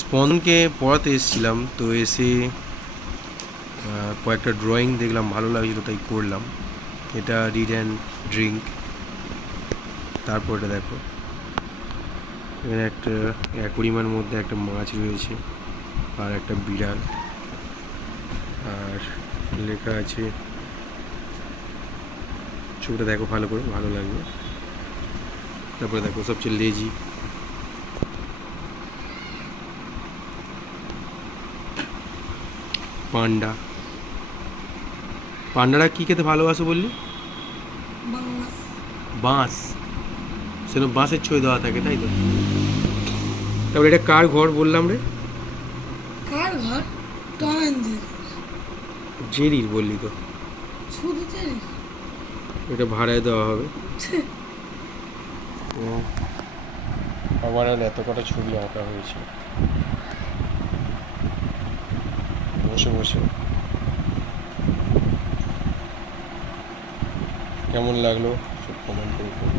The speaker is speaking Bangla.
স্পন্দনকে পড়াতে এসেছিলাম, তো এসে কয়েকটা ড্রয়িং দেখলাম, ভালো লাগছিলো তাই করলাম। এটা রিড অ্যান্ড ড্রিঙ্ক। তারপর এটা দেখো, এখানে একটা অ্যাকোয়ারিয়ামের মধ্যে একটা মাছ রয়েছে আর একটা বিড়াল, আর লেখা আছে, ছবিটা দেখো ভালো করে, ভালো লাগবে। তারপরে দেখো সবচেয়ে লেজি, পান্ডা। পান্ডারা কী খেতে ভালোবাসে বললি? বাঁশ। সেরকম বাঁশের ছবি দেওয়া থাকে, তাই তো? তারপরে এটা কার ঘর বললাম রে? কার ঘর? টম এন্ড জেরির বললি তো? শুধু জেরি? এটা ভাড়ায় দেওয়া হবে। তো আমার আর এত কটা ছবি আঁকা হয়েছে বসে বসে। কেমন লাগলো সব কমেন্ট করে।